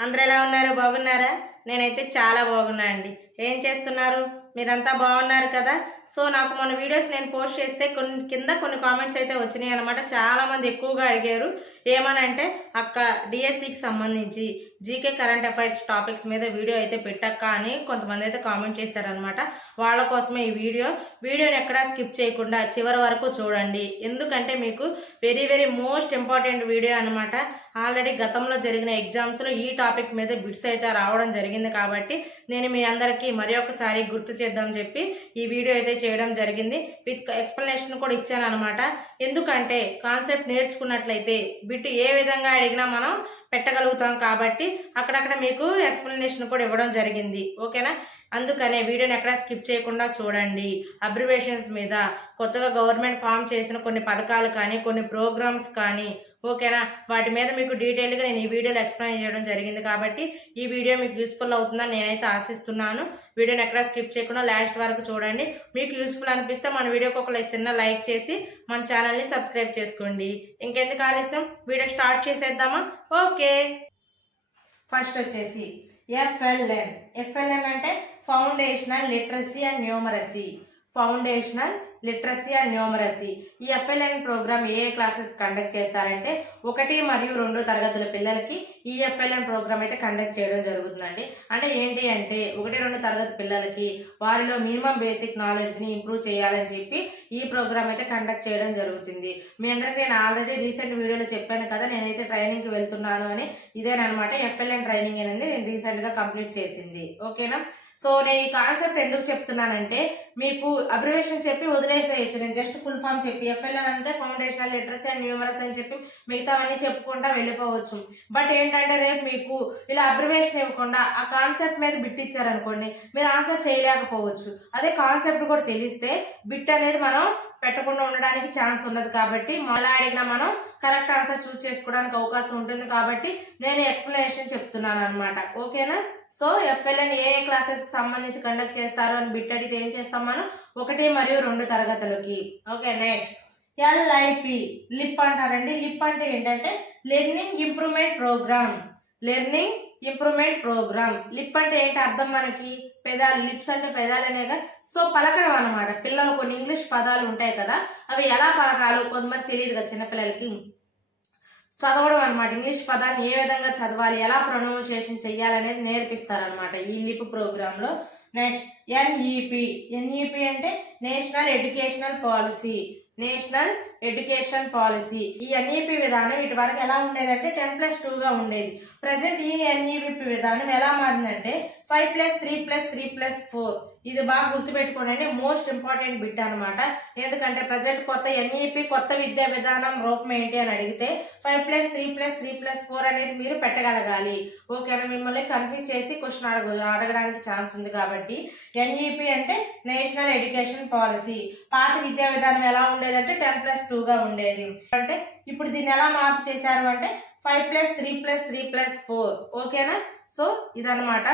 అందరు ఎలా ఉన్నారు? బాగున్నారా? నేనైతే చాలా బాగున్నా అండి ఏం చేస్తున్నారు? మీరంతా బాగున్నారు కదా? సో నాకు మన వీడియోస్ నేను పోస్ట్ చేస్తే కొన్ని కింద కొన్ని కామెంట్స్ అయితే వచ్చినాయి అనమాట చాలామంది ఎక్కువగా అడిగారు ఏమనంటే అక్క డిఎస్సికి సంబంధించి జీకే కరెంట్ అఫైర్స్ టాపిక్స్ మీద వీడియో అయితే పెట్టక్క అని కొంతమంది అయితే కామెంట్ చేశారనమాట వాళ్ళ కోసమే ఈ వీడియో. వీడియోని ఎక్కడా స్కిప్ చేయకుండా చివరి వరకు చూడండి. ఎందుకంటే మీకు very very most important video అనమాట ఆల్రెడీ గతంలో జరిగిన ఎగ్జామ్స్లో ఈ టాపిక్ మీద బిట్స్ అయితే రావడం జరిగింది కాబట్టి నేను మీ అందరికీ మరి ఒకసారి గుర్తు చేద్దాం చెప్పి ఈ వీడియో అయితే చేయడం జరిగింది. విత్ ఎక్స్ప్లెనేషన్ కూడా ఇచ్చాను అనమాట ఎందుకంటే కాన్సెప్ట్ నేర్చుకున్నట్లయితే బిట్ ఏ విధంగా అడిగినా మనం పెట్టగలుగుతాం కాబట్టి అక్కడక్కడ మీకు ఎక్స్ప్లెనేషన్ కూడా ఇవ్వడం జరిగింది. ఓకేనా? అందుకనే వీడియోని ఎక్కడ స్కిప్ చేయకుండా చూడండి. అబ్రివేషన్స్ మీద కొత్తగా గవర్నమెంట్ ఫామ్ చేసిన కొన్ని పథకాలు కానీ కొన్ని ప్రోగ్రామ్స్ కానీ ఓకేనా? వాటి మీద మీకు డీటెయిల్గా నేను ఈ వీడియోలో ఎక్స్ప్లెయిన్ చేయడం జరిగింది కాబట్టి ఈ వీడియో మీకు యూస్ఫుల్ అవుతుందని నేనైతే ఆశిస్తున్నాను. వీడియోని ఎక్కడ స్కిప్ చేయకుండా లాస్ట్ వరకు చూడండి. మీకు యూస్ఫుల్ అనిపిస్తే మన వీడియోకి ఒక చిన్న లైక్ చేసి మన ఛానల్ని సబ్స్క్రైబ్ చేసుకోండి. ఇంకెందుకు ఆలస్యం? వీడియో స్టార్ట్ చేసేద్దామా? ఓకే. ఫస్ట్ వచ్చేసి ఎఫ్ఎల్ఎన్. ఎఫ్ఎల్ఎన్ అంటే foundational literacy and numeracy. Foundational literacy and numeracy. ఈ ఎఫ్ఎల్ఎన్ ప్రోగ్రామ్ ఏ ఏ క్లాసెస్ కండక్ట్ చేస్తారంటే ఒకటి మరియు రెండు తరగతుల పిల్లలకి ఈ ఎఫ్ఎల్ఎన్ ప్రోగ్రామ్ అయితే కండక్ట్ చేయడం జరుగుతుందండి. అంటే ఏంటి అంటే ఒకటి రెండు తరగతి పిల్లలకి వారిలో మినిమం బేసిక్ నాలెడ్జ్ని ఇంప్రూవ్ చేయాలని చెప్పి ఈ ప్రోగ్రామ్ అయితే కండక్ట్ చేయడం జరుగుతుంది. మీ అందరికీ నేను ఆల్రెడీ రీసెంట్ వీడియోలో చెప్పాను కదా నేనైతే ట్రైనింగ్కి వెళ్తున్నాను అని ఇదేనమాట ఎఫ్ఎల్ఎన్ ట్రైనింగ్ అనేది నేను రీసెంట్గా కంప్లీట్ చేసింది. ఓకేనా? సో నేను ఈ కాన్సెప్ట్ ఎందుకు చెప్తున్నానంటే మీకు అబ్రివేషన్ చెప్పి వదిలేసేయచ్చు. నేను జస్ట్ ఫుల్ ఫామ్ చెప్పి ఎఫ్ఎల్ఎన్ అంటే ఫౌండేషనల్ లిటరసీ అండ్ న్యూమరస్ అని చెప్పి మిగతావన్నీ చెప్పుకుంటా వెళ్ళిపోవచ్చు. బట్ ఏంటంటే రేపు మీకు ఇలా అబ్రివేషన్ ఇవ్వకుండా ఆ కాన్సెప్ట్ మీద బిట్ ఇచ్చారనుకోండి మీరు ఆన్సర్ చేయలేకపోవచ్చు. అదే కాన్సెప్ట్ కూడా తెలిస్తే బిట్ అనేది మనం పెట్టకుండా ఉండడానికి ఛాన్స్ ఉన్నది కాబట్టి మళ్ళీ అడిగినా మనం కరెక్ట్ ఆన్సర్ చూస్ చేసుకోవడానికి అవకాశం ఉంటుంది కాబట్టి నేను ఎక్స్ప్లెనేషన్ చెప్తున్నాను అనమాట ఓకేనా? సో ఎఫ్ఎల్ఎన్ ఏ ఏ క్లాసెస్కి సంబంధించి కండక్ట్ చేస్తారు అని బిట్ అడిగితే ఏం చేస్తాం మనం? ఒకటి మరియు రెండు తరగతులకి. Okay next. ఎల్ఐపి లిప్ అంటారండి. లిప్ అంటే ఏంటంటే learning improvement programme. Learning improvement programme. Lip అంటే ఏంటి అర్థం మనకి? పెదాలు లిప్స్ అంటే పెదాలనేగా సో పలకడం అనమాట పిల్లలు కొన్ని ఇంగ్లీష్ పదాలు ఉంటాయి కదా. అవి ఎలా పలకాలో కొంతమంది తెలియదు కదా చిన్నపిల్లలకి. చదవడం అనమాట ఇంగ్లీష్ పదాన్ని ఏ విధంగా చదవాలి ఎలా ప్రొనౌన్సియేషన్ చేయాలనేది నేర్పిస్తారనమాట ఈ లిప్ ప్రోగ్రాంలో. నెక్స్ట్ ఎన్ఈపి ఎన్ఈపి అంటే national educational policy. National education policy ఈ ఎన్ఈపి విధానం ఇటు వరకు ఎలా ఉండేదంటే టెన్ ప్లస్ టూగా ఉండేది. ప్రజెంట్ ఈ ఎన్ఈపి విధానం ఎలా మారిందంటే five plus three plus three plus four. ఇది బాగా గుర్తుపెట్టుకోండి మోస్ట్ ఇంపార్టెంట్ బిట్ అనమాట ఎందుకంటే ప్రజెంట్ కొత్త ఎన్ఈపి కొత్త విద్యా విధానం రూపం ఏంటి అని అడిగితే five plus three plus three plus four అనేది మీరు పెట్టగలగాలి. ఓకేనా? మిమ్మల్ని కన్ఫ్యూజ్ చేసి క్వశ్చన్ అడగ అడగడానికి ఛాన్స్ ఉంది కాబట్టి ఎన్ఈపి అంటే నేషనల్ ఎడ్యుకేషన్ పాలసీ. పాత విద్యా విధానం ఎలా ఉండేదంటే టెన్ ప్లస్ టూగా ఉండేది. అంటే ఇప్పుడు దీన్ని ఎలా మార్పు చేశారు అంటే five plus three plus three plus four. ఓకేనా? సో ఇదనమాట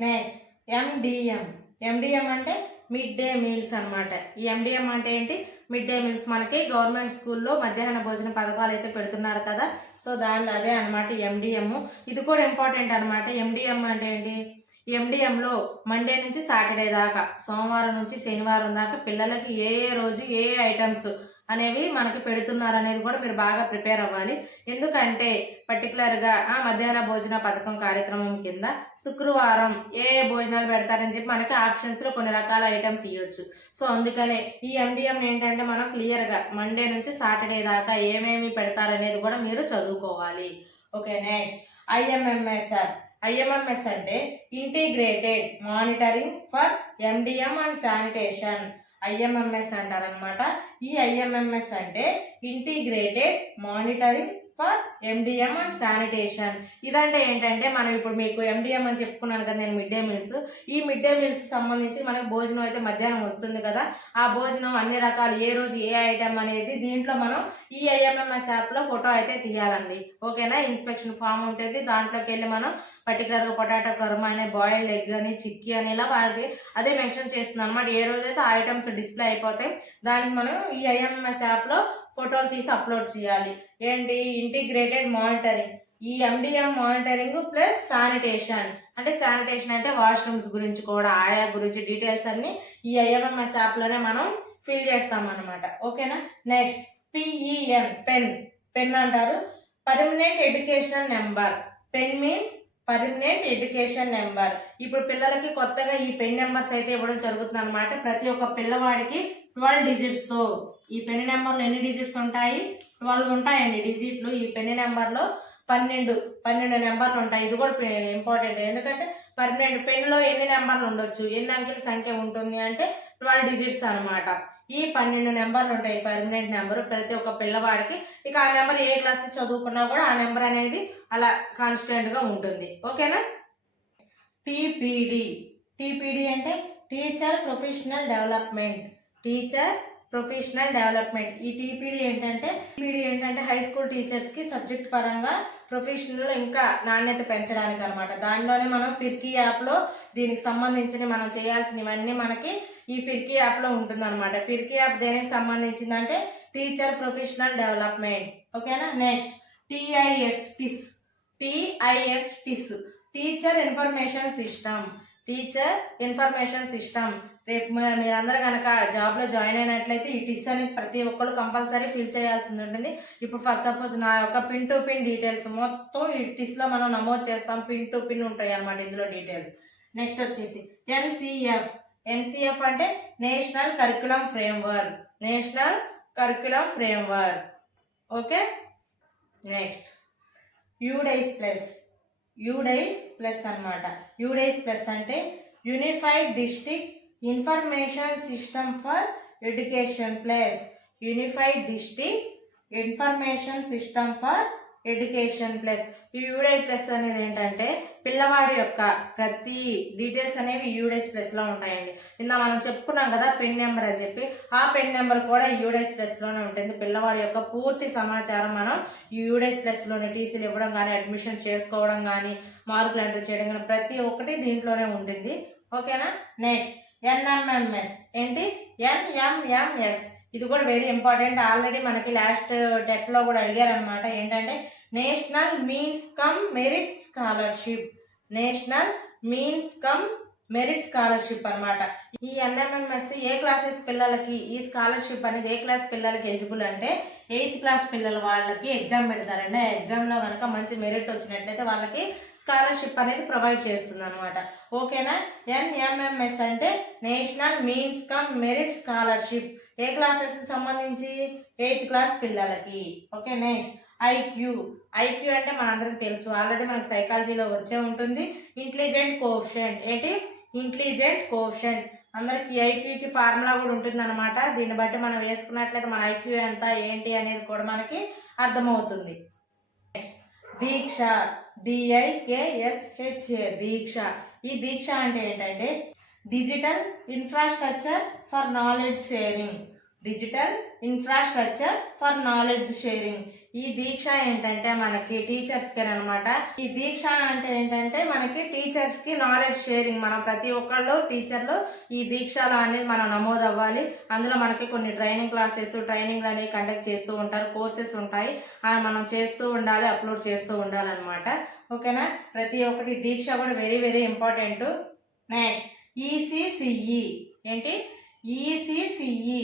నెక్స్ట్ ఎండిఎం ఎండిఎం అంటే మిడ్ డే మీల్స్ అనమాట ఈ ఎండిఎం అంటే ఏంటి? మిడ్ డే మీల్స్ మనకి గవర్నమెంట్ స్కూల్లో మధ్యాహ్న భోజన పథకాలు అయితే పెడుతున్నారు కదా. సో దాని అదే అనమాట ఎండిఎం ఇది కూడా ఇంపార్టెంట్ అనమాట ఎండిఎం అంటే ఏంటి? ఎండిఎంలో మండే నుంచి సాటర్డే దాకా సోమవారం నుంచి శనివారం దాకా పిల్లలకి ఏ ఏ రోజు ఏ ఏ ఐటమ్స్ అనేవి మనకి పెడుతున్నారు అనేది కూడా మీరు బాగా ప్రిపేర్ అవ్వాలి. ఎందుకంటే పర్టికులర్గా ఆ మధ్యాహ్న భోజన పథకం కార్యక్రమం కింద శుక్రవారం ఏ ఏ భోజనాలు పెడతారని చెప్పి మనకి ఆప్షన్స్లో కొన్ని రకాల ఐటమ్స్ ఇవ్వచ్చు సో అందుకనే ఈ ఎండిఎం ఏంటంటే మనం క్లియర్గా మండే నుంచి సాటర్డే దాకా ఏమేమి పెడతారనేది కూడా మీరు చదువుకోవాలి. Okay next. ఐఎంఎంఎస్ఆర్ ఐఎంఎంఎస్ అంటే integrated monitoring for MDM and sanitation. IMMS అంటారనమాట ఈ ఐఎంఎంఎస్ అంటే integrated monitoring for MDM and sanitation. ఇదంటే ఏంటంటే మనం ఇప్పుడు మీకు ఎండిఎం అని చెప్పుకున్నాను కదా నేను మిడ్ డే మీల్స్. ఈ మిడ్ డే మీల్స్ సంబంధించి మనకు భోజనం అయితే మధ్యాహ్నం వస్తుంది కదా ఆ భోజనం అన్ని రకాలు ఏ రోజు ఏ ఐటమ్ అనేది దీంట్లో మనం ఈ ఐఎంఎంఎస్ యాప్లో ఫోటో అయితే తీయాలండి. ఓకేనా? ఇన్స్పెక్షన్ ఫామ్ ఉంటుంది. దాంట్లోకి వెళ్ళి మనం పర్టికులర్గా పొటాటో కర్మ అనే బాయిల్డ్ ఎగ్ అని చిక్కీ అని ఇలా వాళ్ళకి అదే మెన్షన్ చేస్తుంది అనమాట ఏ రోజైతే ఆ ఐటమ్స్ డిస్ప్లే అయిపోతాయి దానికి మనం ఈ ఐఎంఎస్ యాప్లో ఫోటోలు తీసి అప్లోడ్ చేయాలి. ఏంటి? Integrated monitoring. ఈ ఎండిఎం మానిటరింగ్ ప్లస్ శానిటేషన్. అంటే శానిటేషన్ అంటే వాష్రూమ్స్ గురించి కూడా ఆయా గురించి డీటెయిల్స్ అన్ని ఈ ఐఎంఎంఎస్ యాప్లోనే మనం ఫిల్ చేస్తామన్నమాట. ఓకేనా? Next PEN pen. పెన్ అంటారు. Permanent education number. Pen means permanent education number. ఇప్పుడు పిల్లలకి కొత్తగా ఈ పెన్ నెంబర్స్ అయితే ఇవ్వడం జరుగుతుంది అనమాట ప్రతి ఒక్క పిల్లవాడికి ట్వెల్వ్ డిజిట్స్తో. ఈ పెన్ నెంబర్లో ఎన్ని డిజిట్స్ ఉంటాయి? ట్వెల్వ్ ఉంటాయండి డిజిట్లు. ఈ పెన్ నెంబర్లో పన్నెండు పన్నెండు నెంబర్లు ఉంటాయి. ఇది కూడా ఇంపార్టెంట్ ఎందుకంటే పన్నెండు పెన్లో ఎన్ని నెంబర్లు ఉండొచ్చు? ఎన్ని అంకెల సంఖ్య ఉంటుంది అంటే ట్వెల్వ్ డిజిట్స్ అనమాట ఈ పన్నెండు నెంబర్లు ఉంటాయి. పర్మనెంట్ నెంబర్ ప్రతి ఒక్క పిల్లవాడికి. ఇక ఆ నెంబర్ ఏ క్లాస్ చదువుకున్నా కూడా ఆ నెంబర్ అనేది అలా కాన్స్టెంట్గా ఉంటుంది. ఓకేనా? టీపీడి. టీపీడి అంటే teacher professional development. Teacher professional development. ఈ టీపీడి ఏంటంటే టీపీడి ఏంటంటే హై స్కూల్ టీచర్స్కి సబ్జెక్ట్ పరంగా ప్రొఫెషనల్ ఇంకా నాణ్యత పెంచడానికి అనమాట దానిలోనే మనం ఫిర్కీ యాప్లో దీనికి సంబంధించిన మనం చేయాల్సినవన్నీ మనకి ఈ ఫిర్కీ యాప్లో ఉంటుందన్నమాట. ఫిర్కీ యాప్ దేనికి సంబంధించిందంటే టీచర్ ప్రొఫెషనల్ డెవలప్మెంట్. ఓకేనా? Next TIS TIS. TIS TIS. Teacher information system. Teacher information system. రేపు మీరందరూ కనుక జాబ్లో జాయిన్ అయినట్లయితే ఈ టిస్ అనేది ప్రతి ఒక్కరు కంపల్సరీ ఫిల్ చేయాల్సి ఉంటుంది. ఇప్పుడు ఫర్ సపోజ్ నా యొక్క పిన్ టు పిన్ డీటెయిల్స్ మొత్తం ఈ టిస్లో మనం నమోదు చేస్తాం. పిన్ టు పిన్ ఉంటాయి అన్నమాట ఇందులో డీటెయిల్స్. నెక్స్ట్ వచ్చేసి ఎన్సిఎఫ్ ఎన్సిఎఫ్ అంటే national curriculum framework. National curriculum framework. Okay? Next. UDISE plus. UDISE plus అన్నమాట. యూడైస్ ప్లస్ అంటే unified district information system for education plus. Unified district information system for education plus. ఈ UDISE plus అనేది ఏంటంటే పిల్లవాడి యొక్క ప్రతి details అనేవి UDISE ప్లస్లో ఉంటాయండి. ఇందా మనం చెప్పుకున్నాం కదా పెన్ నెంబర్ అని చెప్పి ఆ పెన్ నెంబర్ కూడా యూడైస్ ప్లస్లోనే ఉంటుంది. పిల్లవాడి యొక్క పూర్తి సమాచారం మనం యూడేస్ యూడైస్ ప్లస్లోనే టీసీలు ఇవ్వడం కానీ అడ్మిషన్ చేసుకోవడం కానీ మార్కులు ఎంటర్ చేయడం కానీ ప్రతి ఒక్కటి దీంట్లోనే ఉంటుంది. ఓకేనా? నెక్స్ట్. ఎన్ఎంఎంఎస్ ఏంటి? ఎన్ఎంఎంఎస్ ఇది కూడా వెరీ ఇంపార్టెంట్ ఆల్రెడీ మనకి లాస్ట్ టెట్లో కూడా అడిగారనమాట ఏంటంటే national means cum merit scholarship national means cum merit scholarship అనమాట ఈ ఎన్ఎంఎంఎస్ ఏ క్లాసెస్ పిల్లలకి ఈ స్కాలర్షిప్ అనేది ఏ క్లాస్ పిల్లలకి ఎలిజిబుల్ అంటే ఎయిత్ క్లాస్ పిల్లల వాళ్ళకి ఎగ్జామ్ పెడతారండి. ఆ ఎగ్జామ్లో కనుక మంచి మెరిట్ వచ్చినట్లయితే వాళ్ళకి స్కాలర్షిప్ అనేది ప్రొవైడ్ చేస్తుంది అనమాట ఓకేనా ఎన్ఎంఎంఎస్ అంటే national means cum merit scholarship. ఏ క్లాసెస్కి సంబంధించి? ఎయిత్ క్లాస్ పిల్లలకి. Okay next. ఐక్యూ. ఐక్యూ అంటే మనందరికి తెలుసు. ఆల్రెడీ మనకు సైకాలజీలో వచ్చే ఉంటుంది. ఇంటెలిజెంట్ కోఫిషియంట్ ఏంటి? ఇంటెలిజెంట్ కోషన్ అందరికి ఐక్యూకి ఫార్ములా కూడా ఉంటుంది అనమాట దీన్ని బట్టి మనం వేసుకున్నట్లయితే మన ఐక్యూ ఎంత ఏంటి అనేది కూడా మనకి అర్థమవుతుంది. దీక్ష. డిఐకేఎస్హెచ్ఏ దీక్ష. ఈ దీక్ష అంటే ఏంటంటే digital infrastructure for knowledge sharing. Digital infrastructure for knowledge sharing. ఈ దీక్ష ఏంటంటే మనకి టీచర్స్కి అనమాట. ఈ దీక్ష అంటే ఏంటంటే మనకి టీచర్స్కి నాలెడ్జ్ షేరింగ్ మనం ప్రతి ఒక్కళ్ళు టీచర్లు ఈ దీక్షలో అనేది మనం నమోదు అవ్వాలి అందులో మనకి కొన్ని ట్రైనింగ్ క్లాసెస్ ట్రైనింగ్ అనేవి కండక్ట్ చేస్తూ ఉంటారు. కోర్సెస్ ఉంటాయి. అవి మనం చేస్తూ ఉండాలి అప్లోడ్ చేస్తూ ఉండాలన్నమాట. ఓకేనా? ప్రతి ఒక్కటి దీక్ష కూడా very very important next ECCE ఏంటి? ECCE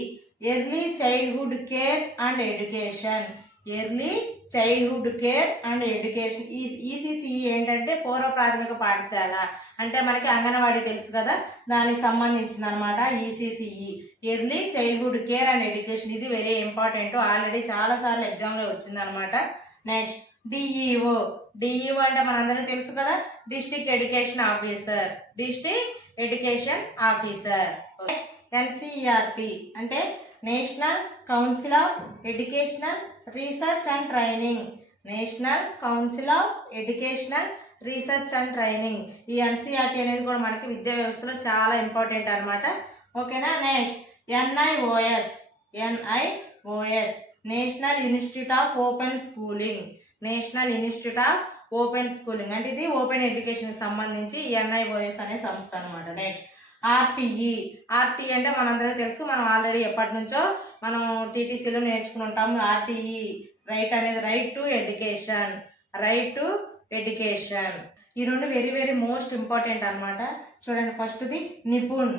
early childhood care and education early childhood care and education. ఈ ఈసీసీఈ ఏంటంటే పూర్వ ప్రాథమిక పాఠశాల. అంటే మనకి అంగన్వాడీ తెలుసు కదా దానికి సంబంధించింది అనమాట ECCE early childhood care and education ఇది వెరీ ఇంపార్టెంట్. ఆల్రెడీ చాలాసార్లు ఎగ్జామ్లో వచ్చిందనమాట నెక్స్ట్ డిఈఓ. డిఈఓ అంటే మనందరికీ తెలుసు కదా district education officer. District education officer. Next NCERT. అంటే national council of educational research and training. National council of educational research and training. ఈ ఎన్సీఆర్టీ అనేది కూడా మనకి విద్యా వ్యవస్థలో చాలా ఇంపార్టెంట్ అనమాట ఓకేనా? Next NIOS NIOS national institute of open schooling. National institute of open schooling. అంటే ఇది ఓపెన్ ఎడ్యుకేషన్కి సంబంధించి ఎన్ఐఓఎస్ అనే సంస్థ అనమాట నెక్స్ట్ ఆర్టీఈ. ఆర్టీ అంటే మనందరికీ తెలుసు మనం ఆల్రెడీ ఎప్పటి నుంచో మనం టీటీసీలో నేర్చుకుని ఉంటాము ఆర్టీఈ రైట్ అనేది right to education right to education ఈ రెండు వెరీ వెరీ మోస్ట్ ఇంపార్టెంట్ అనమాట చూడండి ఫస్ట్ది నిపుణ్.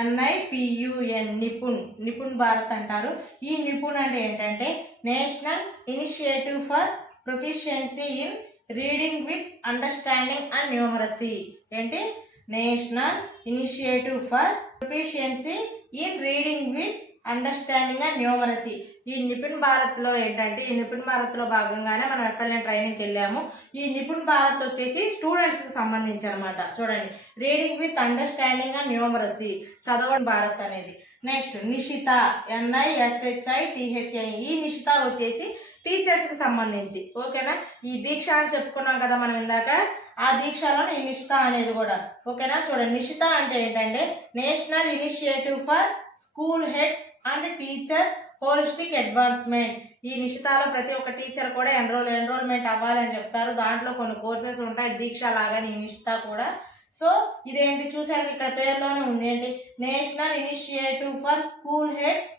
ఎన్ఐపియుఎన్ నిపుణ్. నిపుణ్ భారత్ అంటారు. ఈ నిపుణ్ అంటే ఏంటంటే national initiative for proficiency in reading with understanding and numeracy. ఏంటి? National initiative for proficiency in reading with understanding and numeracy. ఈ నిపుణ్ భారత్లో ఏంటంటే ఈ నిపుణ్ భారత్లో భాగంగానే మనం ఎఫ్ఎల్ఎన్ ట్రైనింగ్కి వెళ్ళాము. ఈ నిపుణ్ భారత్ వచ్చేసి స్టూడెంట్స్కి సంబంధించి అనమాట చూడండి. Reading with understanding and numeracy. చదవడం భారత్ అనేది. నెక్స్ట్ నిషిత. ఎన్ఐఎస్హెచ్ఐ టిహెచ్ఐ ఈ నిషిత వచ్చేసి టీచర్స్కి సంబంధించి. ఓకేనా? ఈ దీక్ష అని చెప్పుకున్నాం కదా మనం ఇందాక. ఆ దీక్షలో నిషిత అనేది కూడా. ఓకేనా? చూడండి. నిషిత అంటే ఏంటంటే national initiative for school heads and teacher holistic advancement. ఈ నిషితాలో ప్రతి ఒక్క టీచర్ కూడా ఎన్రోల్ ఎన్రోల్మెంట్ అవ్వాలని చెప్తారు. దాంట్లో కొన్ని కోర్సెస్ ఉంటాయి. దీక్ష లాగానే ఈ నిషిత కూడా. సో ఇదేంటి? చూసారు ఇక్కడ పేరులోనే ఉంది. ఏంటి? National initiative for school heads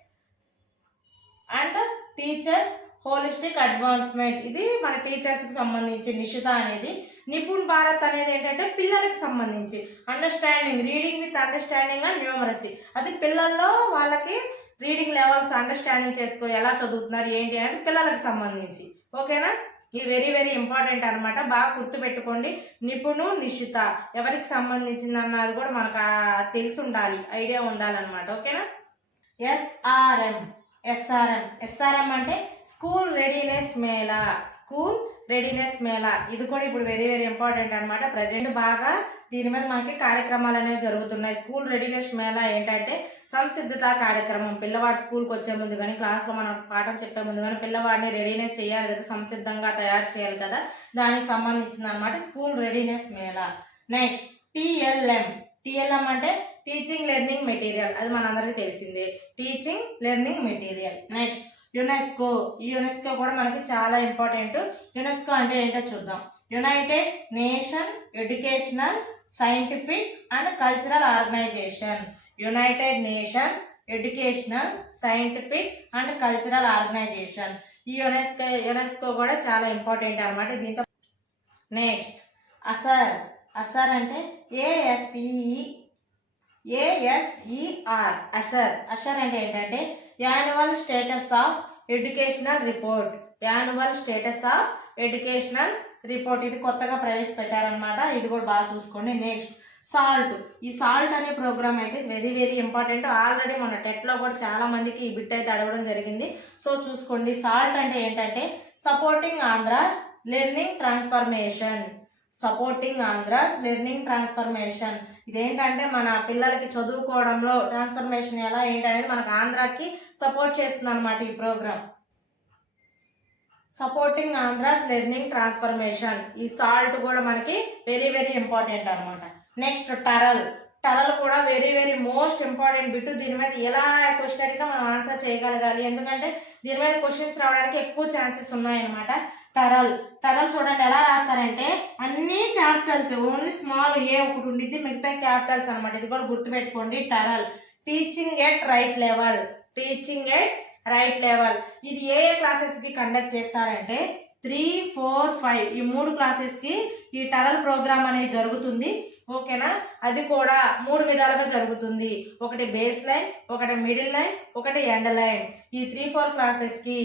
and teachers holistic advancement. ఇది మన టీచర్స్కి సంబంధించి నిషిత అనేది. నిపుణ్ భారత్ అనేది ఏంటంటే పిల్లలకి సంబంధించి. Understanding reading with understanding and numeracy అది పిల్లల్లో వాళ్ళకి రీడింగ్ లెవెల్స్ అండర్స్టాండింగ్ చేసుకొని ఎలా చదువుతున్నారు ఏంటి అనేది పిల్లలకు సంబంధించి. ఓకేనా? ఇది వెరీ వెరీ ఇంపార్టెంట్ అనమాట బాగా గుర్తుపెట్టుకోండి. నిపుణు నిశ్చిత ఎవరికి సంబంధించింది అన్నది కూడా మనకు తెలిసి ఉండాలి ఐడియా ఉండాలన్నమాట. ఓకేనా? ఎస్ఆర్ఎం ఎస్ఆర్ఎం ఎస్ఆర్ఎం అంటే school readiness mela. School readiness mela. ఇది కూడా ఇప్పుడు వెరీ వెరీ ఇంపార్టెంట్ అనమాట ప్రజెంట్ బాగా దీని మీద మనకి కార్యక్రమాలు అనేవి జరుగుతున్నాయి. స్కూల్ రెడీనెస్ మేళా ఏంటంటే సంసిద్ధత కార్యక్రమం. పిల్లవాడు స్కూల్కి వచ్చే ముందు కానీ క్లాస్లో మనం పాఠం చెప్పే ముందు కానీ పిల్లవాడిని రెడీనెస్ చేయాలి కదా సంసిద్ధంగా తయారు చేయాలి కదా దానికి సంబంధించిన అనమాట school readiness mela. Next TLM TLM అంటే టీచింగ్ లెర్నింగ్ మెటీరియల్ అది మనందరికీ తెలిసిందే. Teaching learning material next UNESCO. ఈ యునెస్కో కూడా మనకి చాలా ఇంపార్టెంట్ యునెస్కో అంటే ఏంటో చూద్దాం. United nation educational scientific and cultural organisation. United nations educational scientific and cultural organisation. ఈ యునెస్కో యునెస్కో కూడా చాలా ఇంపార్టెంట్ అనమాట దీంతో. నెక్స్ట్ అసర్. అసర్ అంటే ఏఎస్ఈఈ ఏఎస్ఈఆర్ అషర్ అషర్ అంటే ఏంటంటే annual status of educational report annual status of educational report ఇది కొత్తగా ప్రవేశపెట్టారనమాట ఇది కూడా బాగా చూసుకోండి. నెక్స్ట్ సాల్ట్ ఈ సాల్ట్ అనే ప్రోగ్రామ్ అయితే వెరీ వెరీ ఇంపార్టెంట్ ఆల్రెడీ మన టెట్లో కూడా చాలా మందికి ఈ బిట్ అయితే అడగడం జరిగింది. సో చూసుకోండి. సాల్ట్ అంటే ఏంటంటే supporting Andhra's learning transformation supporting Andhra's learning transformation ఇదేంటంటే మన పిల్లలకి చదువుకోవడంలో ట్రాన్స్ఫర్మేషన్ ఎలా ఏంటనేది మనకు ఆంధ్రాకి సపోర్ట్ చేస్తుంది అనమాట ఈ programme supporting Andhra's learning transformation ఈ సాల్ట్ కూడా మనకి వెరీ వెరీ ఇంపార్టెంట్ అనమాట నెక్స్ట్ టరల్ టరల్ కూడా very very most important bit దీని మీద ఎలా క్వశ్చన్ అడిగినా మనం ఆన్సర్ చేయగలగాలి. ఎందుకంటే దీని మీద క్వశ్చన్స్ రావడానికి ఎక్కువ ఛాన్సెస్ ఉన్నాయన్నమాట. టరల్ టరల్ చూడండి ఎలా రాస్తారంటే అన్ని క్యాపిటల్స్ ఓన్లీ స్మాల్ ఏ ఒకటి ఉండిద్ది మిగతా క్యాపిటల్స్ అనమాట ఇది కూడా గుర్తుపెట్టుకోండి TaRL teaching at right level. Teaching at right level. ఇది ఏ ఏ క్లాసెస్కి కండక్ట్ చేస్తారంటే త్రీ ఫోర్ ఫైవ్ ఈ మూడు క్లాసెస్కి ఈ టరల్ ప్రోగ్రామ్ అనేది జరుగుతుంది. ఓకేనా? అది కూడా మూడు విధాలుగా జరుగుతుంది. ఒకటి బేస్ లైన్ ఒకటి మిడిల్ లైన్ ఒకటి ఎండ్ లైన్. ఈ త్రీ ఫోర్ క్లాసెస్కి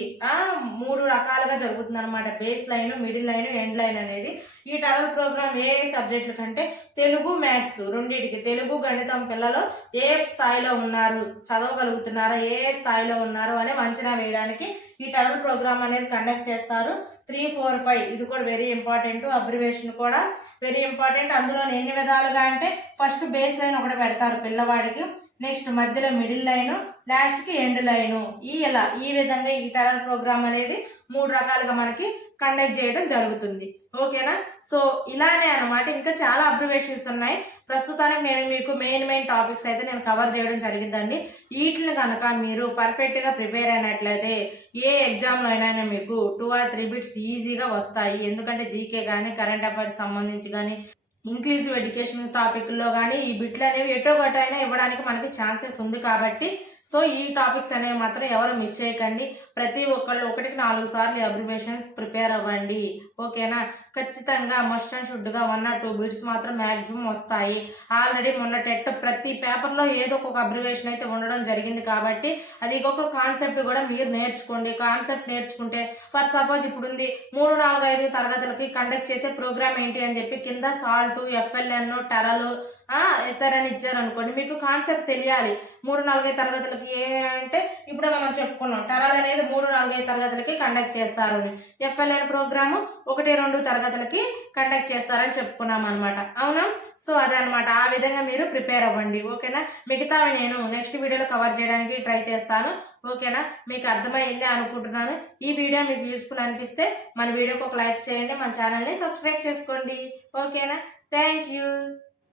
మూడు రకాలుగా జరుగుతుంది అనమాట base line middle line end line అనేది. ఈ టరల్ ప్రోగ్రామ్ ఏ ఏ సబ్జెక్టుల కంటే తెలుగు మ్యాథ్స్ రెండింటికి తెలుగు గణితం పిల్లలు ఏ స్థాయిలో ఉన్నారు చదవగలుగుతున్నారా ఏ ఏ స్థాయిలో ఉన్నారు అని అంచనా వేయడానికి ఈ టరల్ ప్రోగ్రామ్ అనేది కండక్ట్ చేస్తారు. Three four five. ఇది కూడా వెరీ ఇంపార్టెంట్ అబ్రివేషన్ కూడా వెరీ ఇంపార్టెంట్ అందులో ఎన్ని విధాలుగా అంటే ఫస్ట్ బేస్ లైన్ ఒకటి పెడతారు పిల్లవాడికి. నెక్స్ట్ మధ్యలో మిడిల్ లైన్ లాస్ట్కి ఎండ్ లైను ఈ ఇలా ఈ విధంగా ఈ టరల్ ప్రోగ్రామ్ అనేది మూడు రకాలుగా మనకి కండక్ట్ చేయడం జరుగుతుంది. ఓకేనా? సో ఇలానే అనమాట ఇంకా చాలా అబ్రివేషన్స్ ఉన్నాయి. ప్రస్తుతానికి నేను మీకు మెయిన్ మెయిన్ టాపిక్స్ అయితే నేను కవర్ చేయడం జరిగిందండి. వీటిని కనుక మీరు పర్ఫెక్ట్గా ప్రిపేర్ అయినట్లయితే ఏ ఎగ్జామ్లో అయినా మీకు టూ ఆర్ త్రీ బిట్స్ ఈజీగా వస్తాయి. ఎందుకంటే జీకే కానీ కరెంట్ అఫైర్స్ సంబంధించి కానీ ఇంక్లూజివ్ ఎడ్యుకేషన్ టాపిక్లో కానీ ఈ బిట్లు అనేవి ఎటో ఒకటైనా అయినా ఇవ్వడానికి మనకి ఛాన్సెస్ ఉంది కాబట్టి సో ఈ టాపిక్స్ అనేవి మాత్రం ఎవరు మిస్ చేయకండి. ప్రతి ఒక్కళ్ళు ఒకటికి నాలుగు సార్లు అబ్రివేషన్స్ ప్రిపేర్ అవ్వండి. ఓకేనా? ఖచ్చితంగా మస్ట్ అండ్ షుడ్గా వన్ ఆర్ టూ బిట్స్ మాత్రం మ్యాక్సిమం వస్తాయి. ఆల్రెడీ మొన్న టెట్ ప్రతి పేపర్లో ఏదో ఒక అబ్రివేషన్ అయితే ఉండడం జరిగింది కాబట్టి అది ఒక కాన్సెప్ట్ కూడా మీరు నేర్చుకోండి. కాన్సెప్ట్ నేర్చుకుంటే ఫర్ సపోజ్ ఇప్పుడు ఉంది మూడు నాలుగు ఐదు తరగతులకి కండక్ట్ చేసే ప్రోగ్రామ్ ఏంటి అని చెప్పి కింద సాల్ట్ ఎఫ్ఎల్ఎన్ టెరలు ఇస్తారని ఇచ్చారు అనుకోండి. మీకు కాన్సెప్ట్ తెలియాలి. మూడు నాలుగైదు తరగతులకి ఏంటంటే ఇప్పుడే మనం చెప్పుకున్నాం. టరాల్ అనేది మూడు నాలుగైదు తరగతులకి కండక్ట్ చేస్తారు అని ఎఫ్ఎల్ఎన్ ప్రోగ్రాము ఒకటి రెండు తరగతులకి కండక్ట్ చేస్తారని చెప్పుకున్నాం అనమాట అవునా? సో అదే అనమాట ఆ విధంగా మీరు ప్రిపేర్ అవ్వండి. ఓకేనా? మిగతావి నేను నెక్స్ట్ వీడియోలో కవర్ చేయడానికి ట్రై చేస్తాను. ఓకేనా? మీకు అర్థమైంది అనుకుంటున్నాను. ఈ వీడియో మీకు యూస్ఫుల్ అనిపిస్తే మన వీడియోకి ఒక లైక్ చేయండి. మన ఛానల్ని సబ్స్క్రైబ్ చేసుకోండి. ఓకేనా? Thank you